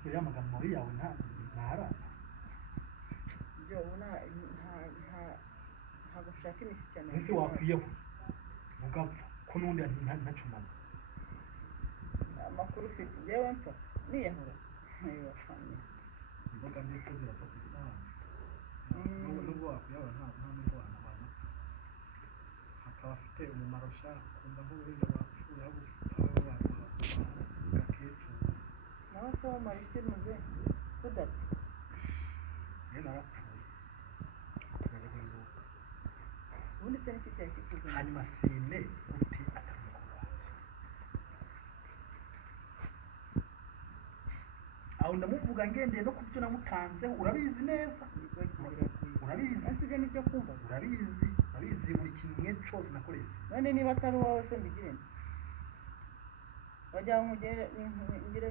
ariko ya magambo yawe ntaraza byo ubona nta gushaka imishyikirano ese wakwiyeho mugapfa ko n'undi ntacyo umaze amakuru ufite yewe mpfa niyahura ntiwafanye imboga mbese zirapfa ku isahani nubwo wakwiyahura nta nubwo wanabana hakaba afite umumaro ushaka kumva ko wenda wapfuye aho baguha gakecuru nawe se wamara iki muze kudapfa yewe narapfuye turaje kuzuka ubundi se n'iki cyari kikuzanye hanyuma sine uti atari umukuru wanjye aho ndamuvuga ngendeye no kubyo namutanzeho urabizi neza urabizi asibyo n'ibyo kumva urabizi buri kintu mwe cyose nakoreye none niba atari uwawe se mbigire wajya ngire